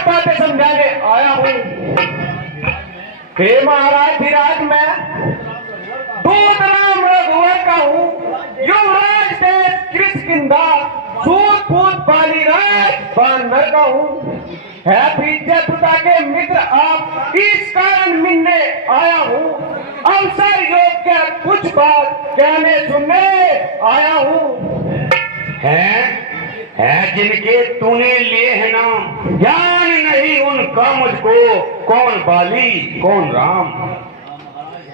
चार बातें समझाने आया हूँ। हे महाराज धीराज, मैं दूत राम रघुवर का हूँ, युवराज देश कृष्णकिंधा, सूत पूत बाली राज बानर का हूँ। है पीछे पिता के मित्र आप, इस कारण मिलने आया हूँ। अवसर योग्य कुछ बात कहने सुनने आया हूँ। है जिनके तूने लिए है नाम, ज्ञान नहीं उनका मुझको, कौन बाली कौन राम।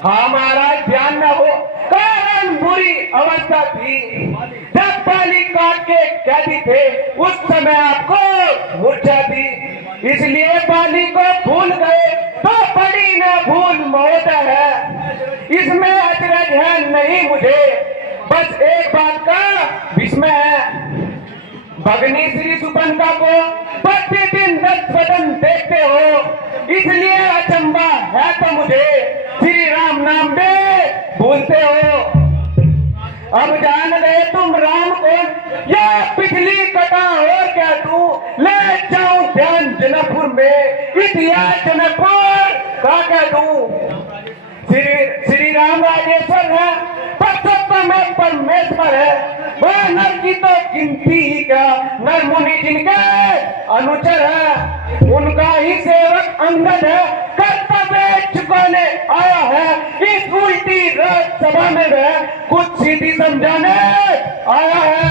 हाँ महाराज, ध्यान न हो, कारण बुरी अवस्था थी। जब बाली काट के कैदी थे, उस समय आपको मूर्छा थी, इसलिए बाली को भूल गए, तो बड़ी न भूल मौत है। इसमें अचरज है नहीं मुझे, बस एक बात का विस्मय है। भगनी श्री सुपंता को प्रतिदिन रथ बदन देखते हो, इसलिए अचंबा है तो मुझे श्री राम नाम में भूलते हो। अब जान गए तुम राम को, या पिछली कथा और क्या तू ले जाऊं ध्यान जनकपुर में, इतिहास जनकपुर का क्या तू। श्री राम राजेश्वर है, परसोत्तम में परमेश्वर है। वह नर की तो गिनती ही क्या, नर मुनि जिनके अनुचर है, उनका ही सेवक अंगद है, कर्तव्य चुकाने आया है। इस उल्टी रात सभा में वह कुछ सीधी समझाने आया है।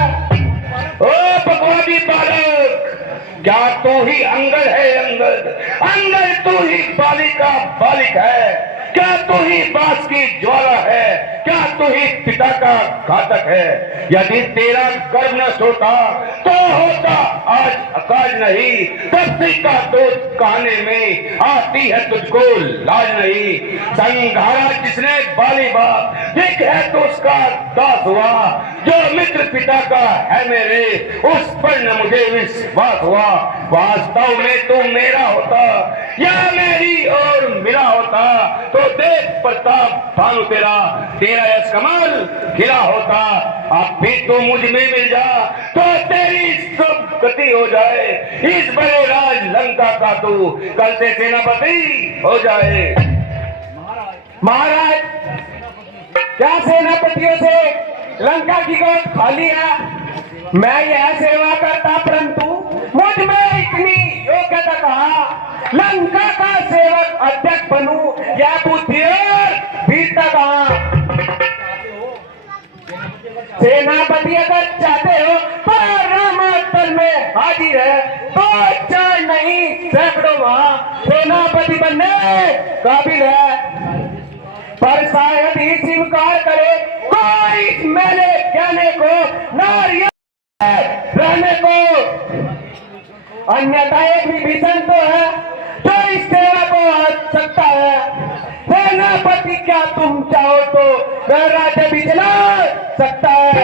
ओ भगवानी बालक, क्या तू ही अंगद है अंगद, अंगद तू ही बालिका बालिक है, क्या तू ही बांस की ज्वाला है, क्या तू ही पिता का घातक है। यदि तेरा गर्भ न सोता तो होता आज अकाज नहीं, कब्र का दूध कहने में आती है तुझको लाज नहीं। संघारा जिसने बाली बाप, एक है तो उसका दास हुआ, जो मित्र पिता का है मेरे, उस पर न मुझे विश्वास हुआ। वास्तव में तू मेरा होता या मेरी और मिला होता, तो देख प्रताप भानु तेरा, तेरा यश कमल खिला होता। अब भी तू मुझ में मिल जा, तो तेरी सब गति हो जाए। इस बड़े राज लंका का तू कल से सेनापति हो जाए। महाराज, क्या सेनापतियों से लंका की गोद खाली है? मैं यह सेवा करता, परंतु मुझ में इतनी योग्यता कहा, लंका का सेवक अध्यक्ष बनूं, यह बुद्धि और वीरता कहा। सेनापति अगर चाहते हो तो रामास्थल में हाजिर है, तो चार नहीं सैकड़ों वहां सेनापति बनने काबिल है। पर शायद ही स्वीकार करे कोई मैंने कहने को, नारियल रहने को, अन्यथा एक विभीषण तो है जो इस सेवा को हट सकता है। सेनापति क्या तुम चाहो तो वह राज्य भी चला सकता है,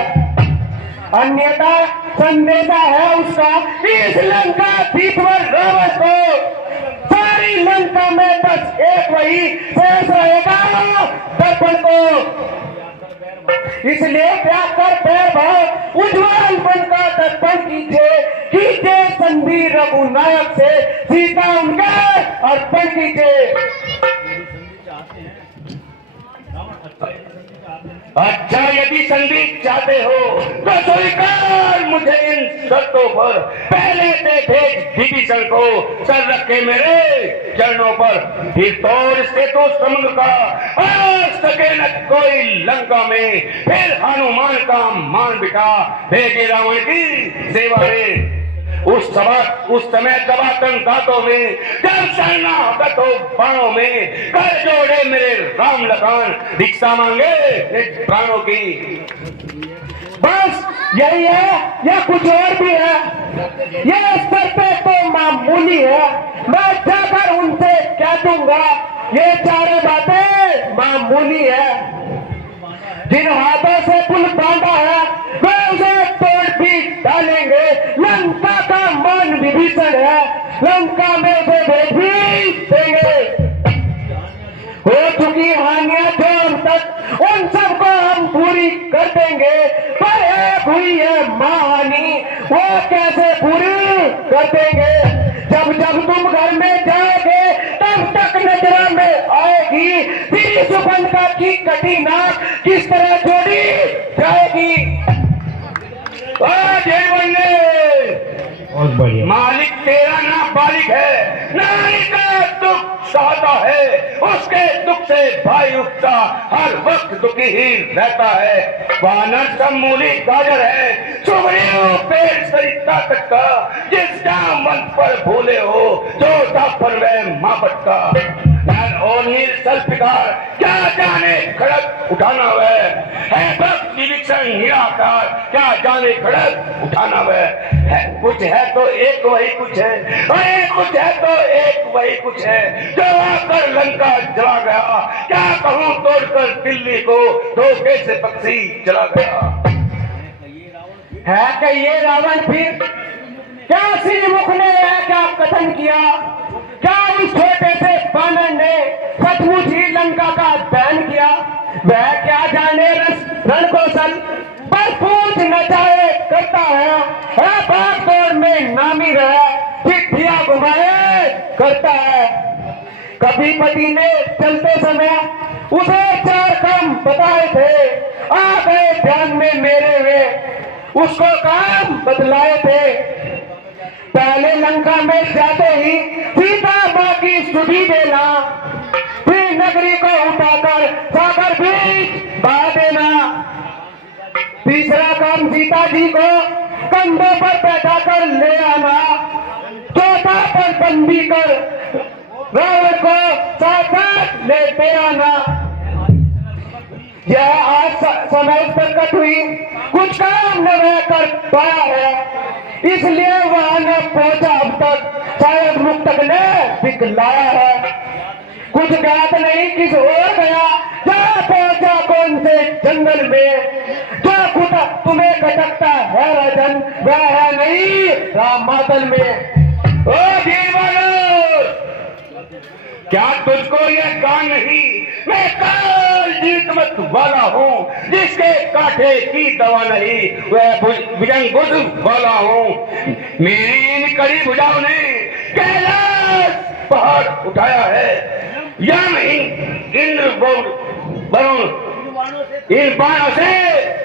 अन्यथा संदेशा है उसका इस लंका धीश्वर रावण को। सारी लंका में बस एक वही शेष रहेगा, दर्पण को। इसलिए त्याग कर पैर भाव उज्ज्वल बन का दर्पण कीजिए संधि रघुनायक से, सीता उनके अर्पण कीजिए। अच्छा, यदि संधि चाहते हो तो स्वीकार मुझे इन शर्तों पर। पहले से भेज विभीषण को, सर रखे मेरे चरणों पर, फिर तो इसके तो समुद्र का आ सके न कोई लंका में। फिर हनुमान का मान बिठा भेजे रावण की सेवा में। उस समय दबातन दांतों में, जब शरणागत हो बाणों में, कर जोड़े मेरे राम लखन, भिक्षा मांगे प्राणों की। बस यही है या कुछ और भी है? ये स्तर पे तो मामूली है, मैं जाकर उनसे कह दूंगा। ये चारों बातें मामूली है। जिन हाथों से पुल बांधा है वे उसे तोड़ भी डालेंगे। लंका का मान विभीषण है, लंका में उसे भेज भी देंगे। हो चुकी हानियां जो हम तक, उन सबको हम पूरी कर देंगे। पर एक हुई है महाहानि, वो कैसे पूरी कर देंगे? जब जब तुम की कटी नाक किस तरह जोड़ी जाएगी। बहुत बढ़िया। मालिक तेरा ना बालिक है, नारी का दुख सहता है, उसके दुख से भाई उठता हर वक्त दुखी ही रहता है। वानर सब मूली गाजर है, सुग्रीव पेड़ सरिता तक का, जिस मन पर भूले हो जोता पर वह माँ बटका। और नील सल्पिकार क्या जाने खड़क उठाना वह है, भक्त विलक्षण निराकार क्या जाने खड़क उठाना वह है। कुछ है तो एक वही कुछ है, और एक कुछ है तो एक वही कुछ है, जो आकर लंका जला गया। क्या कहूँ तोड़कर दिल्ली को धोखे से पक्षी चला गया। है कि ये रावण फिर क्या श्रीमुख ने यह क्या कथन किया, क्या उस छोटे से बानर ने सचमुच ही लंका का दहन किया। वह क्या जाने रण कौशल बस पूछ नचाए करता है भाग दौड़ में नामी रहा चिट्ठियां घुमाए करता है। कभी पति ने चलते समय उसे 4 काम बताए थे, आ गए ध्यान में मेरे वे उसको काम बदलाए थे। पहले लंका में जाते ही सीता माँ की स्तुति देना, फिर नगरी को उठाकर सागर बीच बहा देना। तीसरा काम सीता जी को कंधों पर बैठा कर ले आना, चौथा पर बंदी कर रावण को साथ साथ लेते आना। यह आज समय प्रकट हुई, कुछ काम न वह कर पाया है, इसलिए वह न पहुंचा अब तक, शायद मुक्तक ने दिखलाया है। कुछ ज्ञात नहीं किस ओर गया, जहाँ पहुंचा कौन से जंगल में, जो खुद तुम्हें खटकता है राजन वह है नहीं राम मातल में। ओ जीवन क्या तुझको यह गान नहीं, मैं काल जीतमत वाला हूँ, जिसके कांटे की दवा नहीं वह भुजंग बुध वाला हूँ। मेरी इन कड़ी भुजाओं ने कैलाश पहाड़ उठाया है, यम इंद्र वरुण इन बाणों से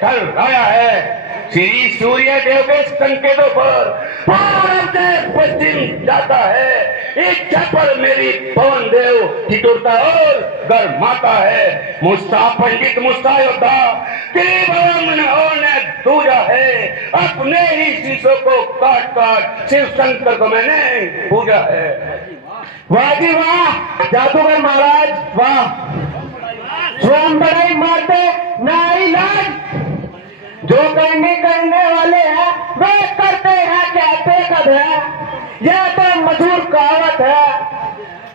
ठहराया है। श्री सूर्य देव के संकेतों पर पूरब से पश्चिम जाता है, इच्छा पर मेरी पवन देव ठिठुरता और गरमाता है। मुस्ता पंडित मुस्ता योद्धा ने दूजा है, अपने ही शीशों को काट काट शिव शंकर को मैंने पूजा है। वाह जी वाह जादूगर महाराज वाह, स्वयं बड़ाई मारते नारी लाज, जो करने वाले हैं वे करते हैं कहते कब है, यह तो मशहूर कहावत है,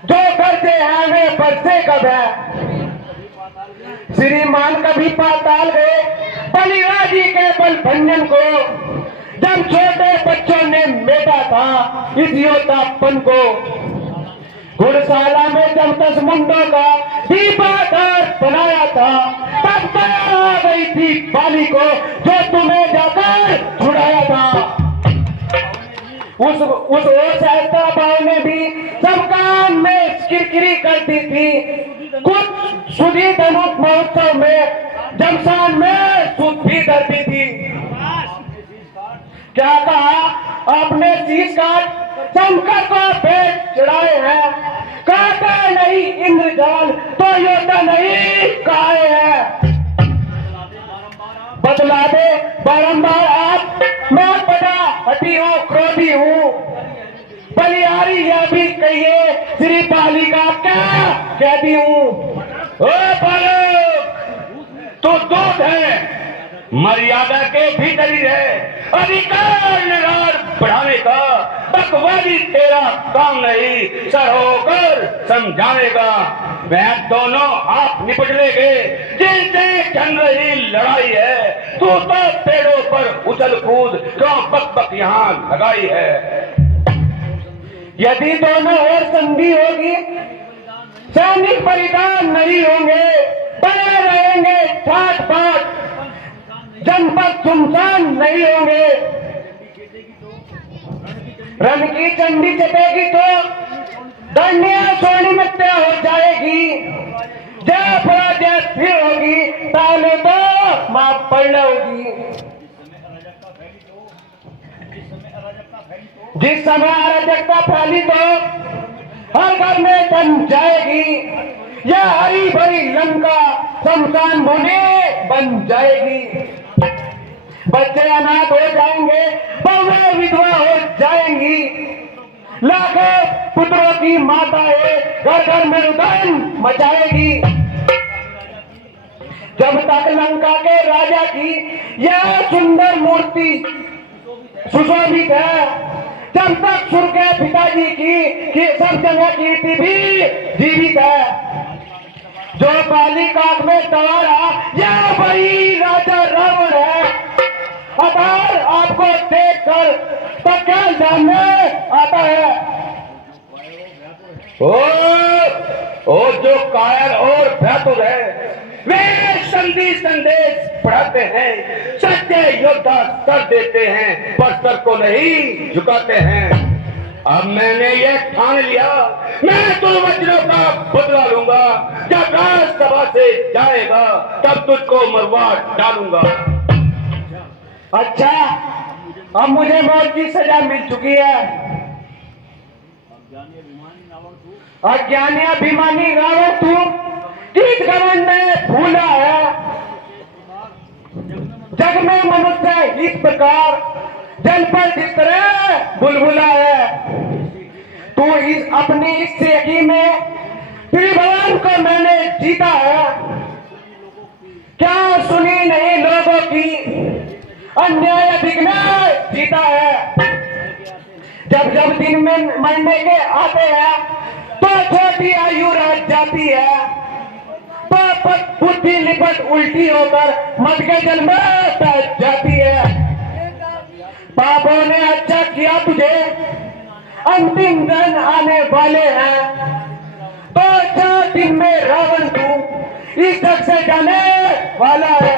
जो करते हैं वे बरसे कब है। श्रीमान कभी पाताल गए बलिराजी के बल भंजन को, जब छोटे बच्चों ने मेटा था इस योद्धापन को। घुड़शाला में जब 10 मुंडों का दीपाधार बनाया था, तब तैयार आ गई थी बाली को जो तुम्हें जाकर छुड़ाया था। उस सहस्ता भाव ने भी सब कान में किरकिरी कर दी थी। कुछ सुधी धनुष महोत्सव में जमसान में सुध भी कर दी थी। क्या कहा आपने शीश काट शंकर को भेंट चढ़ाए हैं, काटा नहीं इंद्रजाल तो योद्धा नहीं कहाए हैं। बदला दे बारंबार आप, मैं बड़ा हटी हूँ क्रोधी हूँ, बलिहारी यह भी कहिए श्री बाली का क्या कहती हूँ। ओ बालक तो दूध है, मर्यादा के भीतर ही रहे, अधिकार निरार बढ़ाने का बकवादी तेरा काम नहीं, सर होकर समझाने का। वह दोनों आप निपट लेंगे जिनसे चल रही लड़ाई है, तू तो पेड़ों पर उछल कूद क्यों बक बक यहाँ लगाई है। यदि दोनों और संधि होगी सैनिक परिधान नहीं होंगे, बने रहेंगे ठाट बाट, जनपद सुनसान नहीं होंगे। रण की चंडी चटेगी तो दंडिया सोनी मित्या हो जाएगी, जब पराजय फिर होगी, ताने तो मां पढ़ होगी। जिस समय अराजकता फैली तो हर घर में बन जाएगी, यह हरी भरी लंका शमशान भूमि बन जाएगी। बच्चे अनाथ हो जाएंगे, बहुएं विधवा हो जाएंगी, लाखों पुत्रों की माताएं घर घर में रुदन मचाएगी। जब तक लंका के राजा की यह सुंदर मूर्ति सुशोभित है, जब तक सुर के पिताजी की सब जगह कीर्ति भी जीवित है। जो बालिका में सवारा यह वही राजा रावण है। अतार आपको देखकर तो क्या जानने आता है। ओ जो कायर और भ्यातुर है, वे संदेश पढ़ाते हैं, सत्य योद्धा सर देते हैं पर सर को नहीं झुकाते हैं। अब मैंने ये ठान लिया, मैं तो वज्रों का बदला लूंगा। जब राजसभा से जाएगा तब तुझको मरवा डालूंगा। अच्छा, अब मुझे मौत की सजा मिल चुकी है। अज्ञानी अभिमानी रावण तू किस घमंड में भूला है। जग में मनुष्य इस प्रकार जल पर जिस तरह बुलबुला है। तू अपनी इस सेगी में त्रिभुवन को मैंने जीता है। क्या सुनी नहीं लोगों की अन्याय अधिक में जीता है। जब जब दिन में मरने के आते हैं तो छोटी आयु रह जाती है, तो बुद्धि लिपट उल्टी होकर मत के जल में बैठ जाती है। पापों ने अच्छा किया तुझे, अंतिम दिन आने वाले हैं, तो 4 दिन में रावण तू इस जग से जाने वाला है।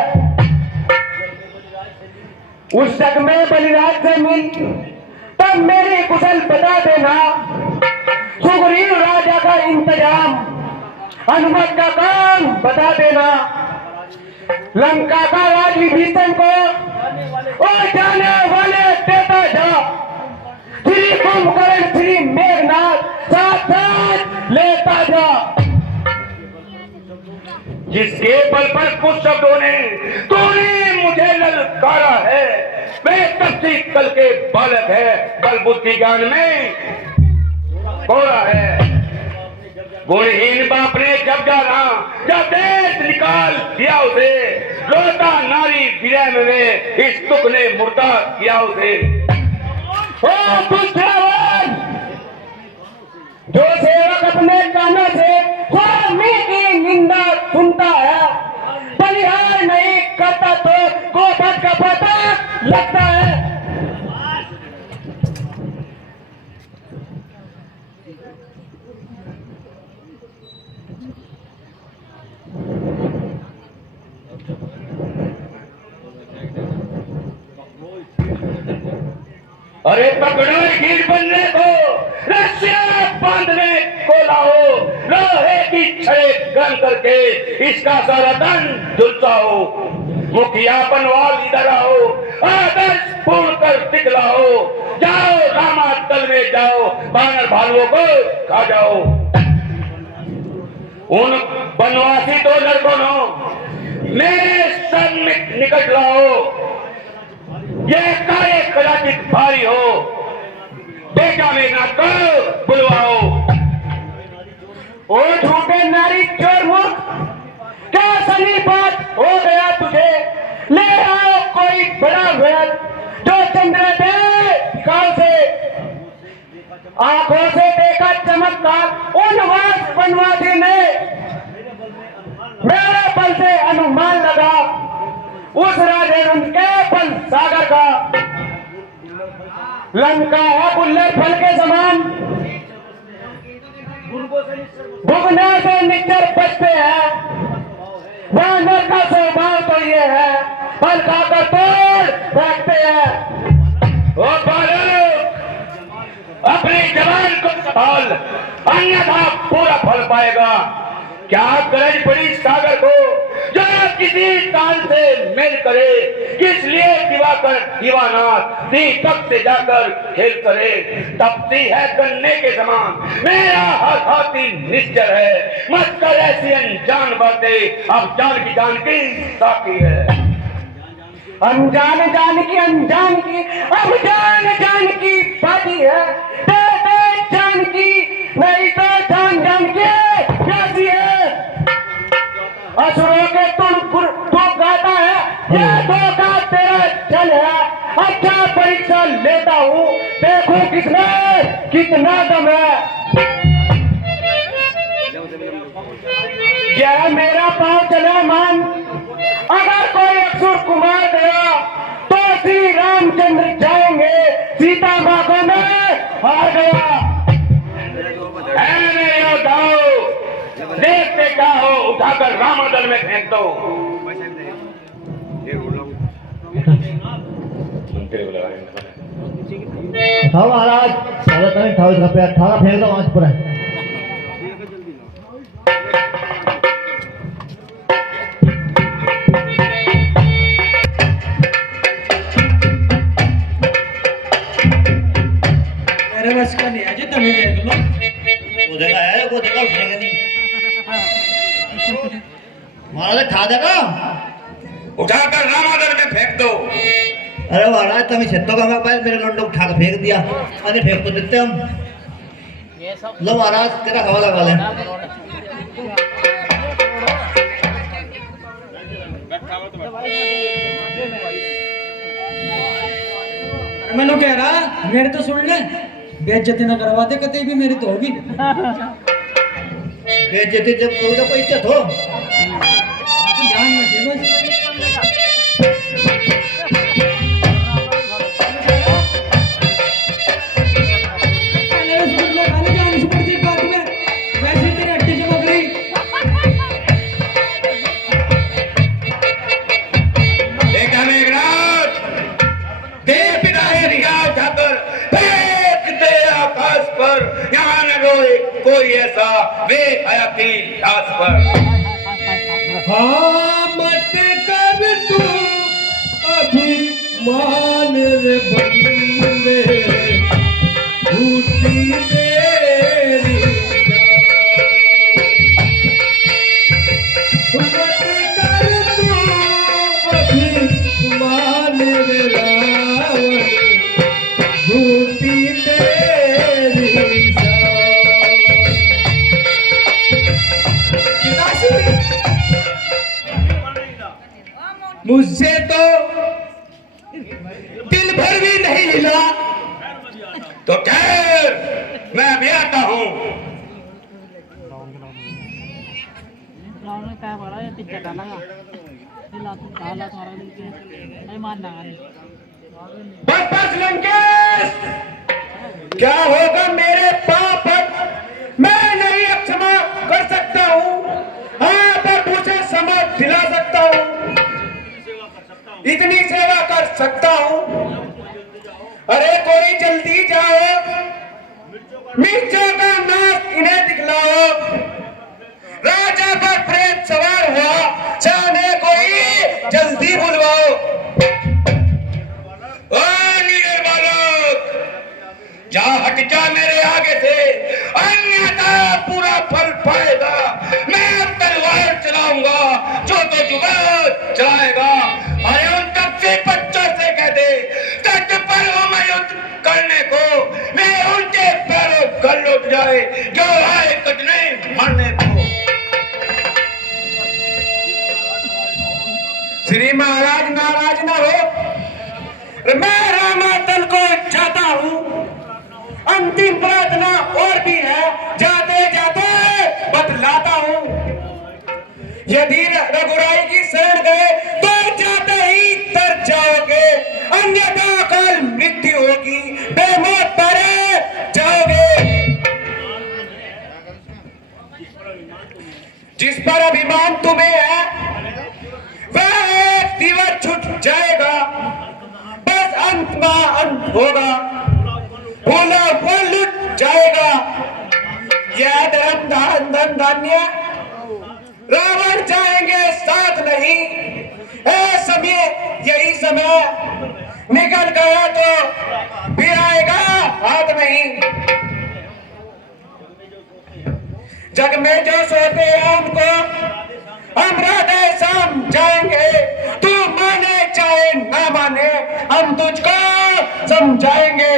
उस जग में बलिराज से मिल तब मेरी कुशल बता देना। सुग्रीव राजा का इंतजाम, हनुमत का काम बता देना। लंका का राज विभीषण को और जाने वाले देता जा। श्री कुंभकर्ण श्री मेघनाथ साथ साथ लेता जा। जिसके बल पर कुछ शब्दों ने तूने मुझे ललकारा है, वे तब से कल के बालक है, बल बुद्धि ज्ञान में कोरा है। गुणहीन बाप ने जब जाना, जब देश निकाल दिया उसे, रोता नारी विरह में इस दुख ने मुर्दा किया उसे। ओ दुष्टावन, जो सेवक अपने कानों से स्वामी की निंदा सुनता है, बलिहार नहीं करता तो गोपद का पता लगता है। अरे पकड़ो हीर बनने को, रस्सियां बांधने को लाओ, लोहे की छड़े गन करके इसका सारा तन झुलसाओ। मुखिया बनवाल इधर आओ, आदर्श पूर्ण कर दिखलाओ। जाओ रामा दल में जाओ, बानर भालुओं को खा जाओ। उन बनवासी दो लड़कों ने मेरे सर में निकट लाओ। ये काले कदाचित भारी हो, बेटा मेघनाथ को बुलवाओ। ओ झूठे नारी चोर मूर्ख, क्या सनी बात हो गया तुझे। ले आओ कोई बड़ा वेद जो चंद्र दे दिखाओ से। आंखों से देखा चमत्कार उन वनवासी ने, मेरे बल से अनुमान लगा उस राजे के फल सागर का। लंका है बुल्लर फल के समान, भुगने से निचर बचते हैं। वानर का स्वभाव तो ये है, फल खाकर तोड़ फेंकते हैं। ओ बालक, अपनी जवान को संभाल, अन्यथा पूरा फल पाएगा। क्या गरज पड़ी सागर को जो किसी ताल से मेल करे, किस लिए दिवाकर दीवानाथ दीपक से जाकर खेल करे। तपती है गन्ने के समान मेरा हाथी निश्चर है, मत कर ऐसी अनजान बातें, अब जान की जान की साकी है। अनजान जान की अनजान की अब जान जान की बाती है, दे दे जान की नहीं तो जान जान के प्यासी है। असुरों के तू गाता है, ये धोखा तेरा चल है। अच्छा परीक्षा लेता हूँ, देखो किसमें कितना दम है। यह मेरा पाँव चला मान, अगर कोई असुर कुमार गया तो श्री रामचंद्र जाएंगे, सीता माँ को मैं हार गया। देखते क्या हो, उठाकर रामादल में फेंक दो। उठाओ महाराज, सारा करें उठाओ इसका पैर, अठारह फेंक दो वहां से पूरा। मेरे बस का नहीं है जी, तभी देख लो। वो देखा है, वो देखा उठेगा नहीं महाराज, खा देगा। उठाकर रामादल में फेंक दो। अरे महाराज तभी छत्तों का मैं मेरे लोंडो उठा के फेंक दिया, अरे फेंक तो देते हम। लो महाराज तेरा हवाला वाले मैंने कह रहा मेरे तो सुन ले, बेइज्जती ना करवा दे, कतई भी मेरी तो होगी। बेइज्जती जब करो तो कोई इज्जत हो। ध्यान रखिएगा जी। पहले रसगुल्ला खाने जान से पड़ती बात में, वैसे तेरी हड्डी चमक रही। एक मेघनाथ दे पिता उठाकर फेंक दे आकाश पर, यहाँ न रोए कोई ऐसा वे हयाती लाश पर। हाँ मत कर तू अभी मान रे बंदे, झूठी तेरी मत कर तू अभी मान रे रावण, झूठी तेरी मुझसे तो दिल भर भी नहीं हिला। तो ठहर, मैं अभी आता हूँ। काय बड़ा है पिक्चर डालेगा हिला तो डाला सारा लेके नहीं मानना गाने बस लंकेश, क्या होगा मेरे पाप, मैं नहीं क्षमा कर सकता हूँ, हाँ पर मुझे समझ दिला सकता हूँ, इतनी सेवा कर सकता हूँ। अरे कोई जल्दी जाओ, मिर्चों का नाश इन्हें दिखलाओ, राजा पर प्रेम सवार हुआ, चाहे कोई जल्दी बुलवाओ। ओ नीर बालक, जा हट जा मेरे आगे से, अन्यथा पूरा फल पाएगा। मैं अब तलवार चलाऊंगा, जो तो जुबान चलाएगा। अरे उन कच्चे बच्चों से कह दे, तट पर हो मैं युद्ध करने को, मैं उनके पैरों गल लौट जाए, जो आए कटने मरने को। श्री महाराज नाराज न हो, मैं रामातल को जाता हूँ, अंतिम प्रार्थना और भी है, जाते जाते बतलाता हूँ। यदि रघुराई की शरण गए तो जाते ही तर जाओगे, अन्यथा कल मृत्यु होगी, बेमौत परे जाओगे। जिस पर अभिमान तुम्हें है वह एक दिवस छूट जाएगा, बस अंत में अंत होगा, भूला वो लुट जाएगा। यह धर्म धन धन धान्य यही समय निकल गया तो फिर आएगा हाथ नहीं। जग में जो सोते हैं उनको हम हृदय समझाएंगे, तू माने चाहे ना माने हम तुझको समझाएंगे।